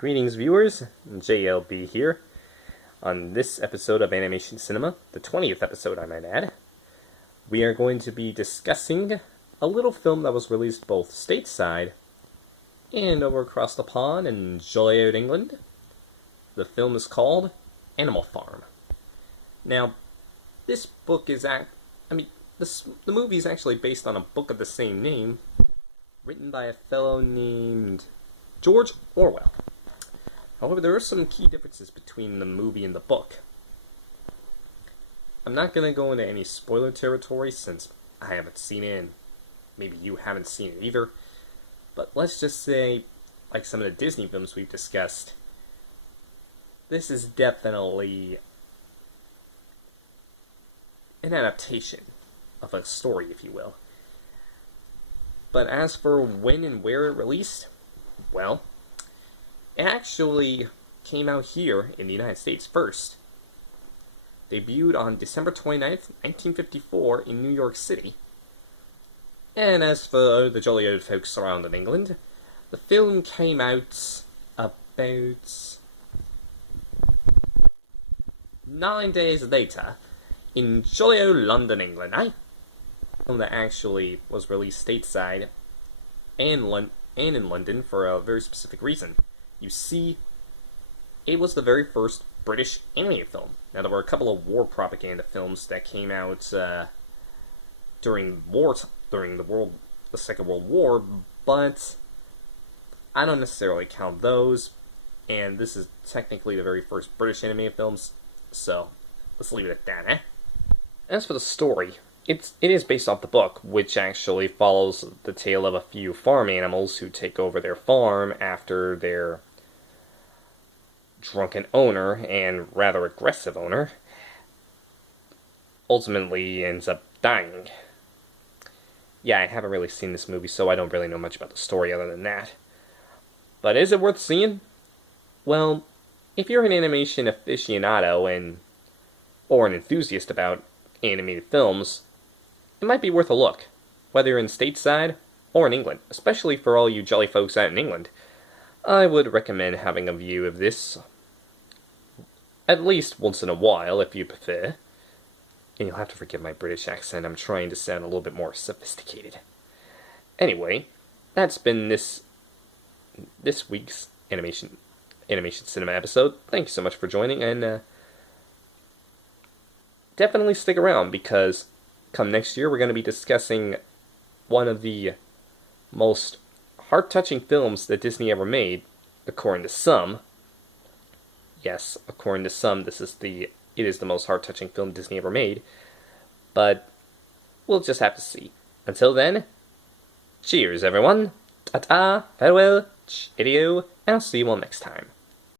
Greetings viewers, JLB here. On this episode of Animation Cinema, the 20th episode I might add, we are going to be discussing a little film that was released both stateside and over across the pond in jolly old England. The film is called Animal Farm. Now, this book is the movie is actually based on a book of the same name, written by a fellow named George Orwell. However, there are some key differences between the movie and the book. I'm not going to go into any spoiler territory since I haven't seen it and maybe you haven't seen it either. But let's just say, like some of the Disney films we've discussed, this is definitely an adaptation of a story, if you will. But as for when and where it released, well, it actually came out here in the United States first. Debuted on December 29th, 1954 in New York City. And as for the jolly old folks around in England, the film came out about 9 days later in jolly old London, England. A film that actually was released stateside and in London for a very specific reason. You see, it was the very first British animated film. Now, there were a couple of war propaganda films that came out during the Second World War, but I don't necessarily count those. And this is technically the very first British animated films, so let's leave it at that, eh? As for the story, it is based off the book, which actually follows the tale of a few farm animals who take over their farm after their drunken owner, and rather aggressive owner, ultimately ends up dying. Yeah, I haven't really seen this movie, so I don't really know much about the story other than that. But is it worth seeing? Well, if you're an animation aficionado or an enthusiast about animated films, it might be worth a look, whether you're in stateside or in England, especially for all you jolly folks out in England. I would recommend having a view of this at least once in a while, if you prefer. And you'll have to forgive my British accent, I'm trying to sound a little bit more sophisticated. Anyway, that's been this week's Animation Cinema episode. Thank you so much for joining, and definitely stick around, because come next year we're going to be discussing one of the most heart-touching films that Disney ever made, according to some. Yes, according to some, it is the most heart-touching film Disney ever made. But we'll just have to see. Until then, cheers everyone, ta-ta, farewell, cheerio, and I'll see you all next time.